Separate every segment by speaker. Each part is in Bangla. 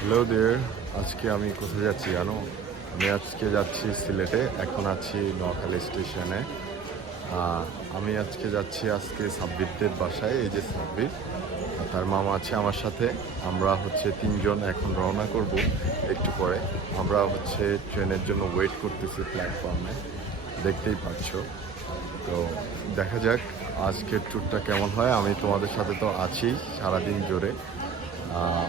Speaker 1: হ্যালো দের আজকে আমি কোথায় যাচ্ছি জানো? আমি আজকে যাচ্ছি সিলেটে। এখন আছি নোয়াখালী স্টেশনে। আমি আজকে যাচ্ছি আজকে সাব্বিরদের বাসায় এই যে সাব্বির। তার মামা আছে আমার সাথে। আমরা হচ্ছে তিনজন এখন রওনা করব একটু পরে। আমরা হচ্ছে ট্রেনের জন্য ওয়েট করতেছি প্ল্যাটফর্মে দেখতেই পাচ্ছ। তো দেখা যাক আজকের ট্যুরটা কেমন হয়। আমি তোমাদের সাথে তো আছি সারাদিন আহ,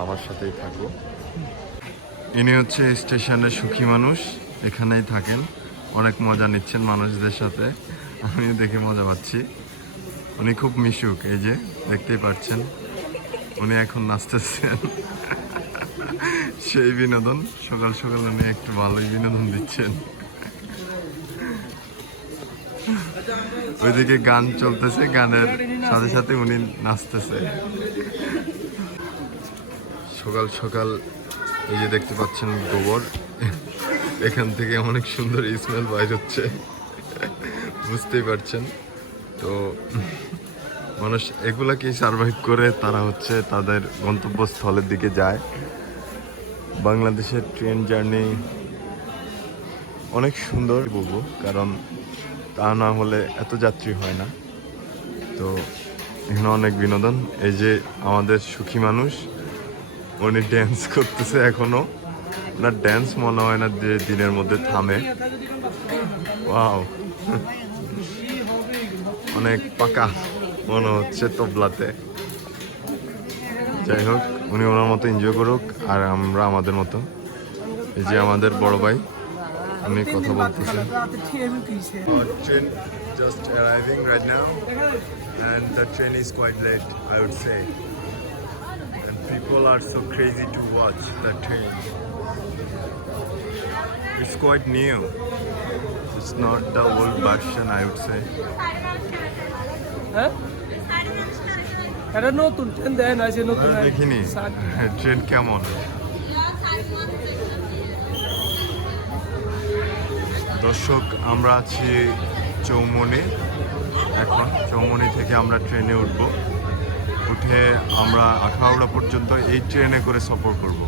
Speaker 1: আমার সাথেই থাকো ইনি হচ্ছে স্টেশনের সুখী মানুষ, এখানেই থাকেন। অনেক মজা নিচ্ছেন মানুষদের সাথে। আমি দেখে মজা পাচ্ছি। উনি খুব মিশুক, এই যে দেখতেই পাচ্ছেন। উনি এখন নাচতেছেন। সেই বিনোদন, সকাল সকাল উনি একটু ভালোই বিনোদন দিচ্ছেন। ওইদিকে গান চলতেছে, গানের সাথে সাথে উনি নাচতেছে। সকাল সকাল এই যে দেখতে পাচ্ছেন গোবর। এখান থেকে অনেক সুন্দর স্মেল বাইর হচ্ছে। বুঝতেই পারছেন। তো মানুষ এগুলাকেই সার্ভাইভ করে তারা হচ্ছে তাদের গন্তব্যস্থলের দিকে যায়। বাংলাদেশের ট্রেন জার্নি অনেক সুন্দর বলব, কারণ তা না হলে এত যাত্রী হয় না। তো এখানে অনেক বিনোদন। এই যে আমাদের সুখী মানুষ উনি ড্যান্স করতেছে এখনও। ওনার ড্যান্স মনে হয় না যে দিনের মধ্যে থামে। ওয়াও অনেক পাকা মনে হচ্ছে তবলাতে। যাই হোক, উনি ওনার মতো এনজয় করুক আর আমরা আমাদের মতো এই যে আমাদের বড় ভাই, উনি কথা বলতেছেন। Train just arriving right now the train is quite late, I would say. and people are so crazy to watch the train. It's quite new. It's not the old version, I would say.
Speaker 2: হ্যাঁ এটা নতুন ট্রেন দেয় না যে নতুন
Speaker 1: দেখিনি ট্রেন কেমন দর্শক আমরা আছি চৌমনি এখন চৌমনি থেকে আমরা ট্রেনে উঠব উঠে আমরা আখাউড়া পর্যন্ত এই ট্রেনে করে সফর করব।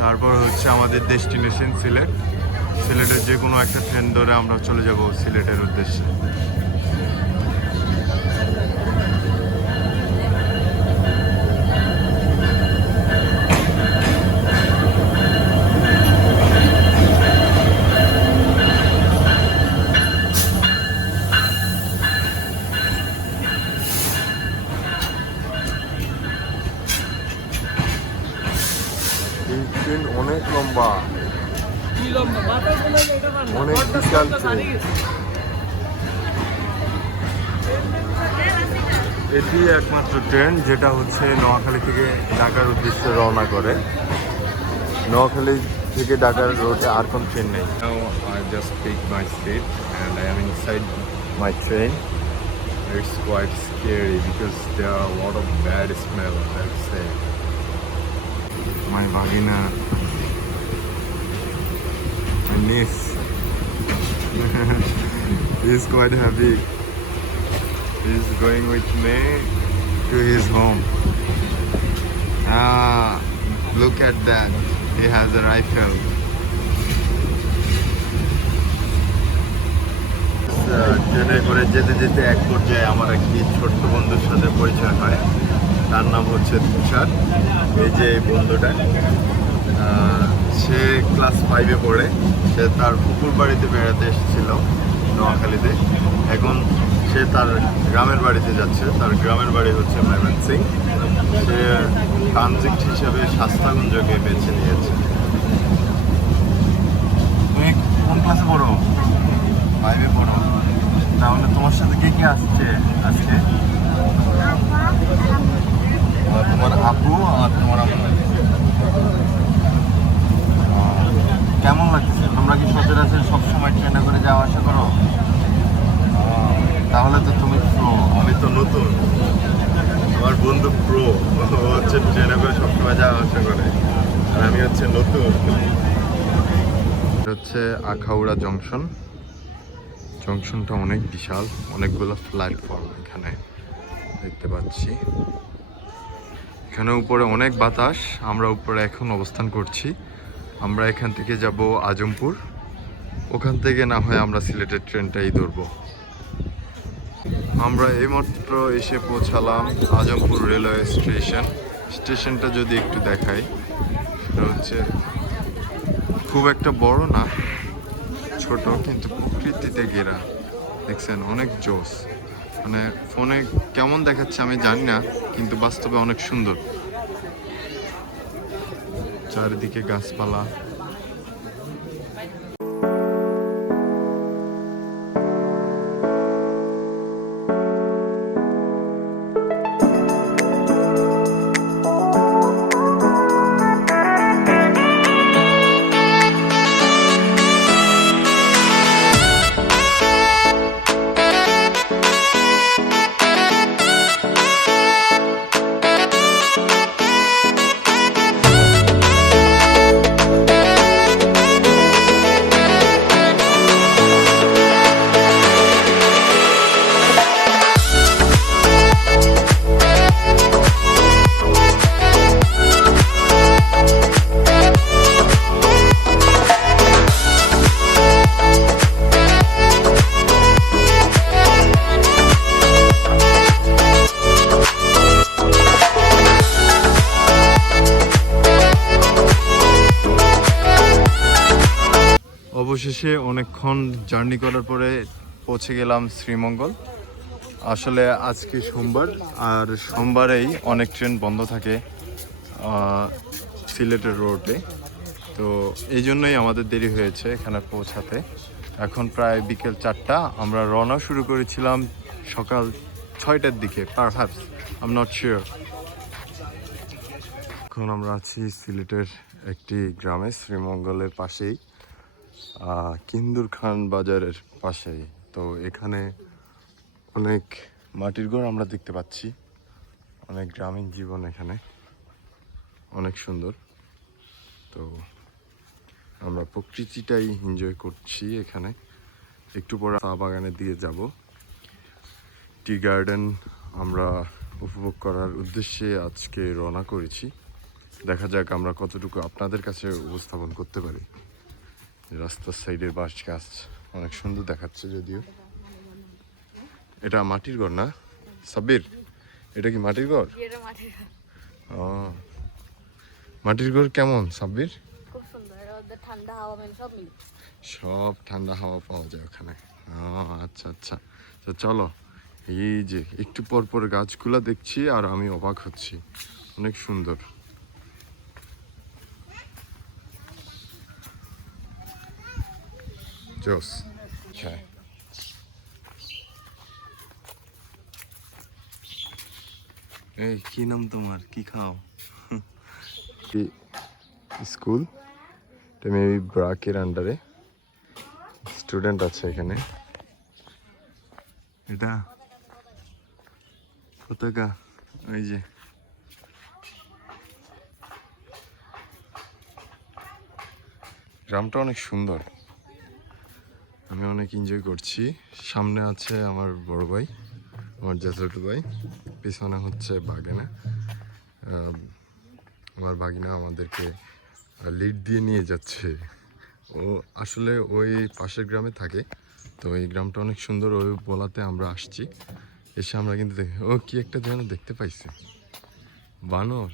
Speaker 1: তারপর হচ্ছে আমাদের ডেস্টিনেশন সিলেট। সিলেটের যে কোনো একটা ট্রেন ধরে আমরা চলে যাব সিলেটের উদ্দেশ্যে। লম্বা অনেক বিশাল। এটি একমাত্র ট্রেন যেটা হচ্ছে নোয়াখালী থেকে ঢাকার উদ্দেশ্যে রওনা করে নোয়াখালী থেকে ঢাকার রোডে আর কোন ট্রেন নেই my train. It's quite scary because there are a lot of bad smell, let's say. My vagina, niece, is quite happy. He's going with me to his home. Ah, look at that. He has a rifle. ট্রেনে করে যেতে যেতে এক পর্যায়ে আমার একটি ছোট্ট বন্ধুর সাথে পরিচয় হয় তার নাম হচ্ছে তুষার এই যে বন্ধুটা সে ক্লাস ফাইভে পড়ে। সে তার পুকুর বাড়িতে বেড়াতে এসেছিল, নোয়াখালীতে। এখন সে তার গ্রামের বাড়িতে যাচ্ছে। তার গ্রামের বাড়ি হচ্ছে ময়মনসিং সে ট্রানজিট হিসেবে শাস্তাগঞ্জকে বেছে নিয়েছে। তুমি কোন ক্লাসে পড়ো? ফাইভে পড়ো। তাহলে তোমার সাথে কে কে আসছে আজকে আর তোমার আপু আর তোমার আম্মু আহ, কেমন লাগছে তোমরা কি সচরাচর সবসময় ট্রেনে করে যাওয়া আসা করো আহ, তাহলে তো তুমি প্রো আমি তো নতুন আমার বন্ধু প্রো হচ্ছে ট্রেনে করে সবসময় যাওয়া আসা করে আর আমি হচ্ছে হচ্ছে আখাউড়া জংশন। জংশনটা অনেক বিশাল, অনেকগুলো প্ল্যাটফর্ম এখানে দেখতে পাচ্ছি। এখানে উপরে অনেক বাতাস, আমরা উপরে এখন অবস্থান করছি। আমরা এখান থেকে যাব আজমপুর। ওখান থেকে না হয় আমরা সিলেটের ট্রেনটাই ধরবো। আমরা এইমাত্র এসে পৌঁছালাম আজমপুর রেলওয়ে স্টেশন। স্টেশনটা যদি একটু দেখাই। সেটা হচ্ছে খুব একটা বড় না, ছোট, কিন্তু প্রকৃতিতে ঘেরা। দেখছেন, অনেক জোস মানে ফোনে কেমন দেখাচ্ছে আমি জানি না, কিন্তু বাস্তবে অনেক সুন্দর। চারিদিকে গাছপালা। অবশেষে অনেকক্ষণ জার্নি করার পরে পৌঁছে গেলাম শ্রীমঙ্গল। আসলে আজকে সোমবার, আর সোমবারেই অনেক ট্রেন বন্ধ থাকে সিলেটের রোডে। তো এই জন্যই আমাদের দেরি হয়েছে এখানে পৌঁছাতে। এখন প্রায় বিকেল চারটা, আমরা রওনা শুরু করেছিলাম সকাল ছয়টার দিকে পারহ্যাপস আম নট শিওর এখন আমরা আছি সিলেটের একটি গ্রামে, শ্রীমঙ্গলের পাশেই। কিন্দুর খান বাজারের পাশেই তো এখানে অনেক মাটির ঘর আমরা দেখতে পাচ্ছি। অনেক গ্রামীণ জীবন এখানে। অনেক সুন্দর। তো আমরা প্রকৃতিটাই এনজয় করছি এখানে। একটু পরে চা বাগানের দিকে যাব। টি গার্ডেন আমরা উপভোগ করার উদ্দেশ্যে আজকে রওনা করেছি। দেখা যাক আমরা কতটুকু আপনাদের কাছে উপস্থাপন করতে পারি। রাস্তার সাইডের বাঁশ গাছ। অনেক সুন্দর দেখাচ্ছে যদিও। এটা মাটির ঘর না? সাব্বির এটা কি মাটির ঘর?
Speaker 3: মাটির ঘর।
Speaker 1: ও। মাটির ঘর কেমন সাব্বির?
Speaker 3: ঠান্ডা সব
Speaker 1: সব ঠান্ডা হাওয়া পাওয়া যায় ওখানে। আচ্ছা আচ্ছা। তো চলো এই যে একটু পর পর গাছগুলা দেখছি আর আমি অবাক হচ্ছি। অনেক সুন্দর। জোস হ্যাঁ এই কি নাম তোমার? কি খাও? স্কুল? এটা মেবি ব্রাকের আন্ডারে স্টুডেন্ট আছে এখানে। এটা? পতাকা? ওই যে। গ্রামটা অনেক সুন্দর। আমি অনেক এনজয় করছি। সামনে আছে আমার বড় ভাই, আমার জ্যাঠাতো ভাই, পিছনে হচ্ছে বাগেনা। আমার বাগিনা আমাদেরকে লিড দিয়ে নিয়ে যাচ্ছে। ও আসলে ওই পাশের গ্রামে থাকে, তো এই গ্রামটা অনেক সুন্দর, ওই বলাতে আমরা আসছি। এসে আমরা কিন্তু দেখি, ও কি একটা যেন দেখতে পাইছে। বানর?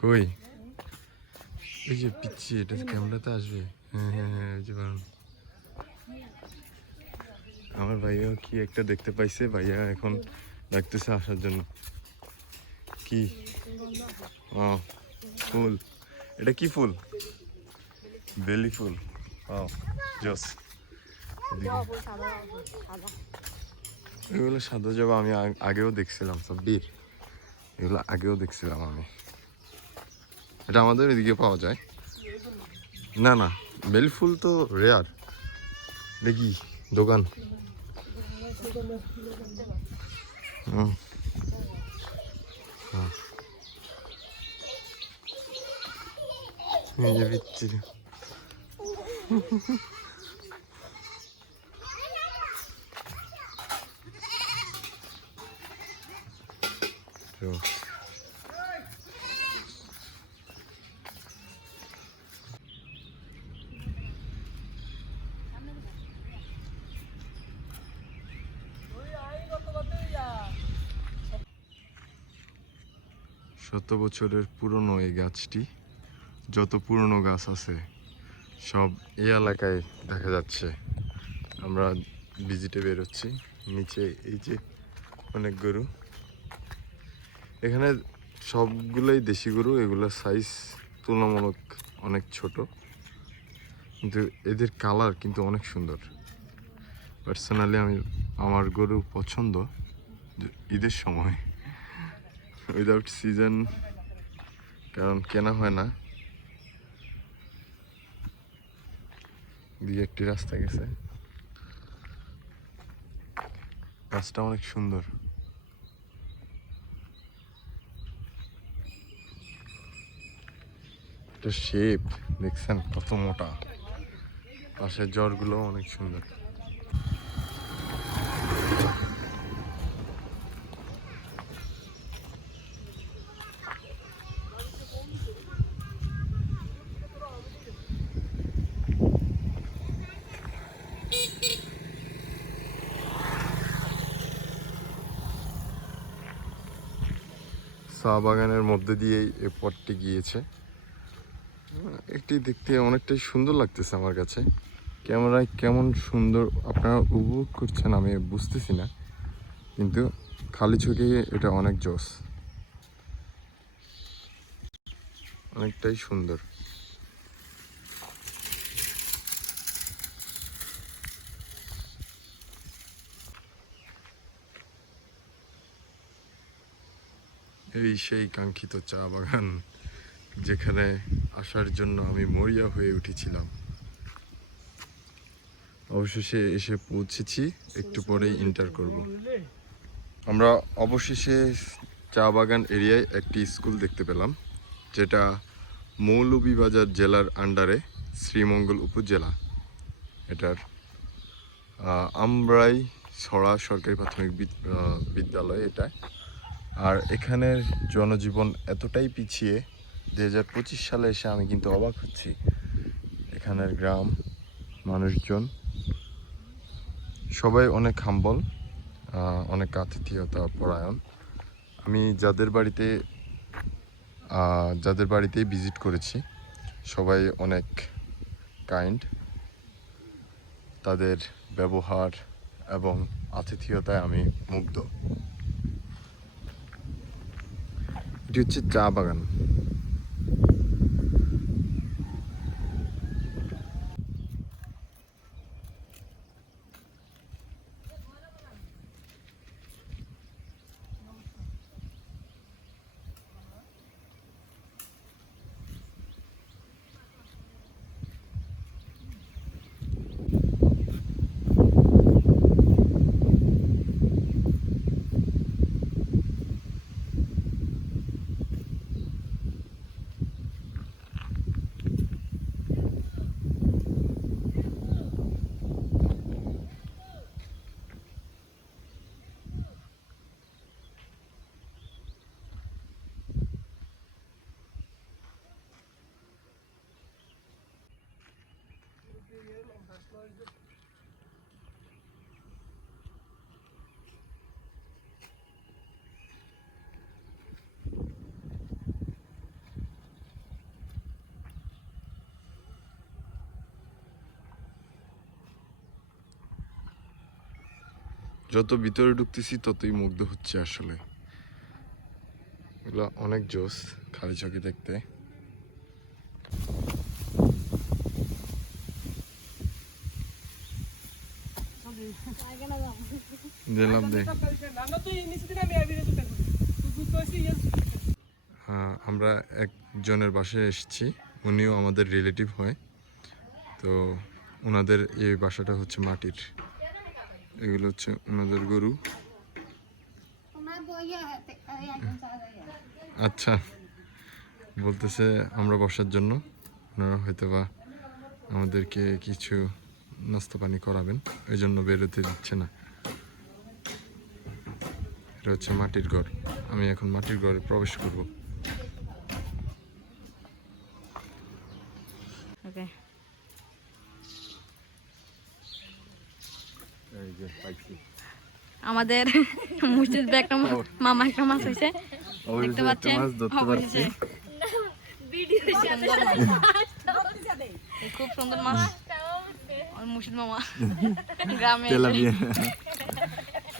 Speaker 1: কই? ওই যে পিচ্ছি, এটা ক্যামেরাতে আসবে। হ্যাঁ হ্যাঁ হ্যাঁ ওই যে বানর। আমার ভাইয়াও কি একটা দেখতে পাইছে? ভাইয়া এখন ডাকতেছে আসার জন্য। কি? ও ফুল। এটা কি ফুল? বেলি ফুল। ও জস। এগুলো সাদা জবা আমি আগেও দেখছিলাম সাব্বির এগুলো আগেও দেখছিলাম আমি। এটা আমাদের এদিকে পাওয়া যায়। না না, বেলি ফুল তো রেয়ার দেখি দোকান হুম। হ্যাঁ। এই যে বিচ্ছি শত বছরের পুরনো এই গাছটি, যত পুরনো গাছ আছে, সব এই এলাকায় দেখা যাচ্ছে। আমরা ভিজিটে বেরোচ্ছি। নিচে এই যে অনেক গরু। এখানে সবগুলোই দেশি গরু এগুলোর সাইজ তুলনামূলক অনেক ছোট। কিন্তু এদের কালার কিন্তু অনেক সুন্দর। পার্সোনালি আমি, আমার গরু পছন্দ ঈদের সময়। উইদাউট সিজন কারণ কেনা হয় না। দিয়ে একটি রাস্তা গেছে। রাস্তা অনেক সুন্দর। এটা শেপ দেখছেন? কত মোটা। পাশের জ্বরগুলো অনেক সুন্দর চা বাগানের মধ্যে দিয়েই এই পথটি গিয়েছে। একটি দেখতে অনেকটাই সুন্দর লাগতেছে আমার কাছে। ক্যামেরায় কেমন সুন্দর আপনারা উপভোগ করছেন আমি বুঝতেছি না, কিন্তু খালি চোখে এটা অনেক জোস অনেকটাই সুন্দর। এই সেই কাঙ্ক্ষিত চা বাগান যেখানে আসার জন্য আমি মরিয়া হয়ে উঠেছিলাম। অবশেষে এসে পৌঁছেছি, একটু পরেই ইন্টার করব। আমরা অবশেষে চা বাগান এরিয়ায় একটি স্কুল দেখতে পেলাম, যেটা মৌলভীবাজার জেলার আন্ডারে শ্রীমঙ্গল উপজেলা। এটার আমরাই ছড়া সরকারি প্রাথমিক বিদ্যালয় এটা। আর এখানের জনজীবন এতটাই পিছিয়ে দু হাজার পঁচিশ সালে এসে আমি কিন্তু অবাক হচ্ছি। এখানের গ্রাম, মানুষজন, সবাই অনেক হাম্বল অনেক আতিথেয়তা পরায়ণ। আমি যাদের বাড়িতে যাদের বাড়িতেই ভিজিট করেছি, সবাই অনেক কাইন্ড। তাদের ব্যবহার এবং আতিথেয়তায় আমি মুগ্ধ। এটি হচ্ছে চা বাগান যত ভিতরে ঢুকতেছি ততই মুগ্ধ হচ্ছে আসলে। এগুলো অনেক জোস খালি চোখে দেখতে দিলাম দে
Speaker 2: নানা তুই নিচে দিকে আমি আবি রেখে থাকব তুই বুঝতে পারছিস
Speaker 1: আহ, আমরা একজনের বাসায় এসেছি। উনিও আমাদের রিলেটিভ হয়। তো ওনাদের এই বাসাটা হচ্ছে মাটির। এগুলো হচ্ছে ওনাদের গরু। আচ্ছা বলতেছে আমরা বসার জন্য। ওনারা হয়তো বা আমাদেরকে কিছু নাস্তা পানি করাবেন। এই জন্য বেরোতে দিচ্ছে না। এটা হচ্ছে মাটির ঘর। আমি এখন মাটির ঘরে প্রবেশ করব।
Speaker 3: ওকে।
Speaker 1: এই যে পাইছি।
Speaker 3: আমাদের ভাই একটা মামা একটা মাছ হয়েছে। দেখতে পাচ্ছেন?
Speaker 1: মাছ ধরতে পারছি।
Speaker 3: অবশেষে। এই খুব সুন্দর মাছ। আর মুর্শিদ মামা। গ্রামে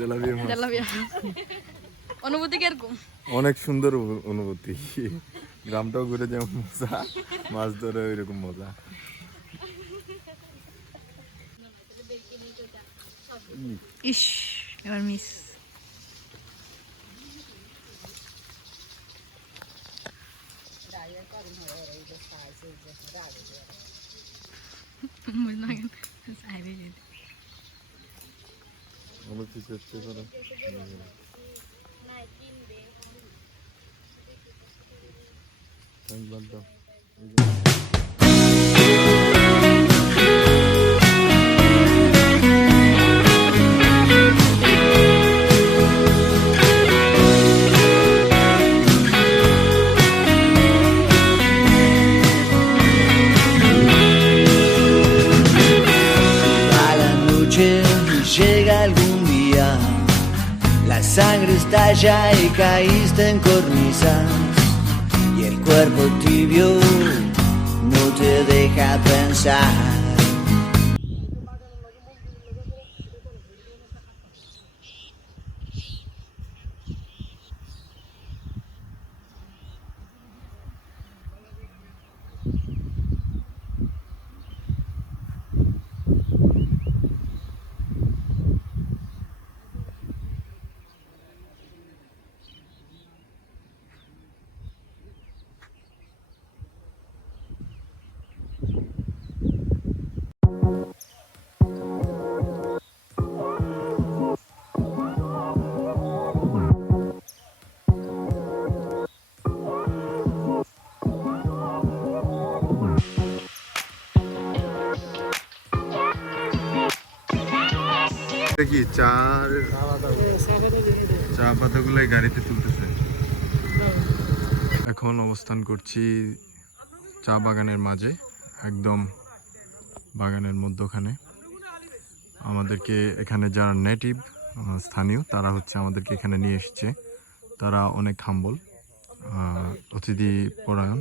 Speaker 1: তেলাপিয়া তেলাপিয়া মাছ
Speaker 3: তেলাপিয়া অনুভূতি কীরকম
Speaker 1: অনেক সুন্দর অনুভূতি। গ্রামটাও ঘুরে যেমন মজা। মাছ ধরে ওইরকম মজা।
Speaker 3: ইস এবার মিস
Speaker 1: অনুভূতি চেষ্টা করো Thank দাও
Speaker 4: playa caíste en corriente
Speaker 1: দেখি চার চা পাতাগুলো গাড়িতে তুলতেছে। এখন অবস্থান করছি চা বাগানের মাঝে, একদম বাগানের মধ্যখানে। আমাদেরকে এখানে যারা নেটিভ স্থানীয়, তারা হচ্ছে আমাদেরকে এখানে নিয়ে এসেছে। তারা অনেক হাম্বল অতিথি পরায়ণ,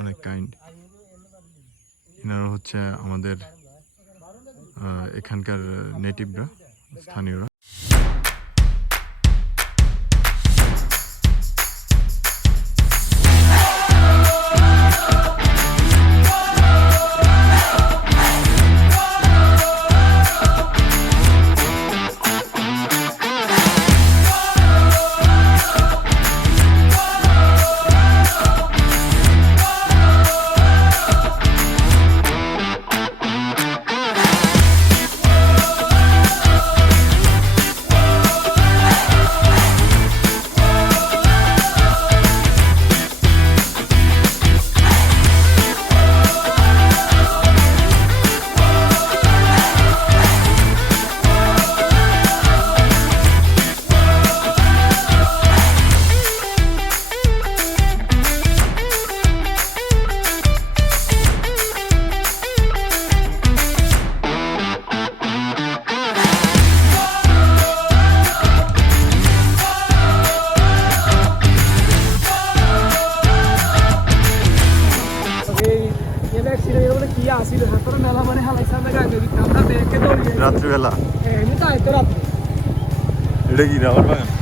Speaker 1: অনেক কাইন্ড এনারা হচ্ছে আমাদের এখানকার নেটিভরা
Speaker 2: tanıyorum.
Speaker 1: এটা কি রাবার বাগান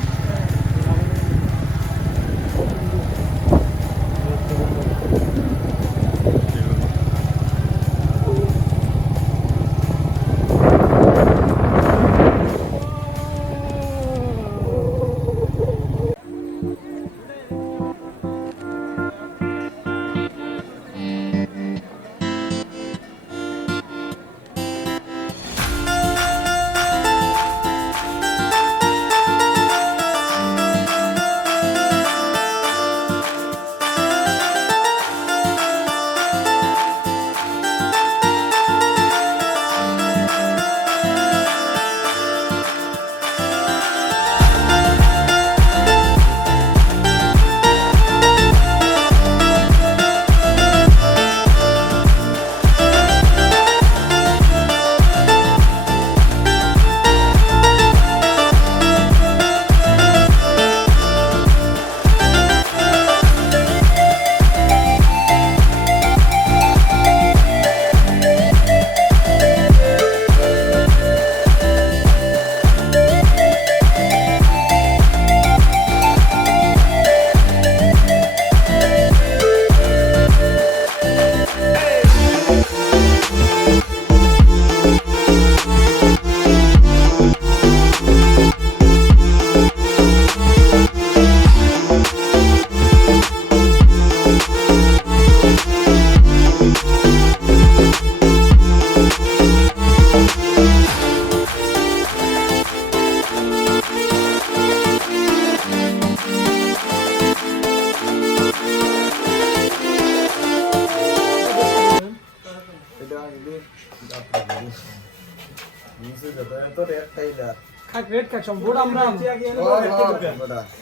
Speaker 2: খাক রেড খাক সব ভোট আমরা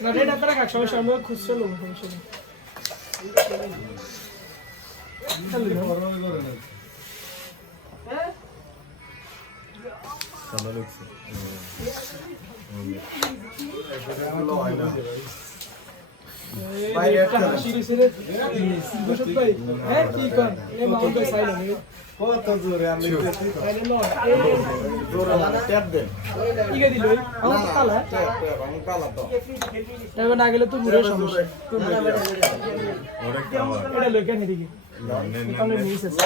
Speaker 2: না রেড আপনারা খাক সমস্যা আমরা খুঁজছে লোক সমস্যা নেই হাসি দিছে রে বসত ভাই হ্যাঁ কি কর এ মাউন্ট ভাই সাইলেন্ট সাইলেন্ট লট ইগে দিল আমার তো তালা এবার না গেলে তো ঘুরে সমস্যা এটা এদিকে তাহলে মিস আছে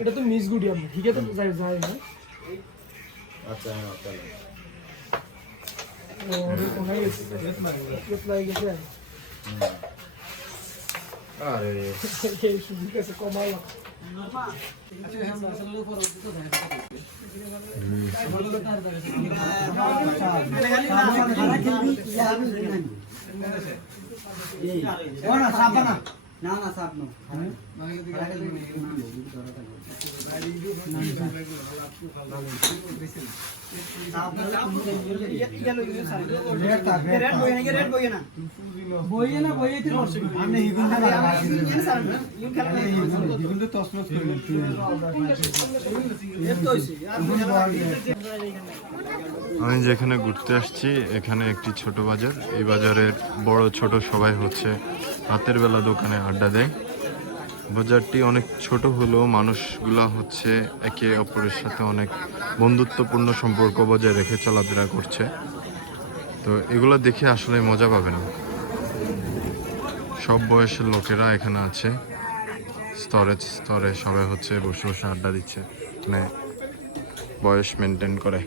Speaker 2: এটা তো মিস গুডি আমরা ঠিক আছে যাই যাই না ও কোনায় গেছে কোথায় গেছে এই কমালো
Speaker 5: না না সাপ নো। না বইয়ে তুই
Speaker 1: আমি যেখানে ঘুরতে আসছি, এখানে একটি ছোট বাজার। এই বাজারের বড় ছোট সবাই হচ্ছে রাতের বেলা দোকানে আড্ডা দেয়। বাজারটি অনেক ছোট হলেও মানুষগুলা হচ্ছে একে অপরের সাথে অনেক বন্ধুত্বপূর্ণ সম্পর্ক বজায় রেখে চলাফেরা করছে। তো এগুলো দেখে আসলে মজা পাবে না সব বয়সের লোকেরা এখানে আছে। স্তরে স্তরে সবাই হচ্ছে বসে বসে আড্ডা দিচ্ছে। মানে বয়স মেনটেন করে।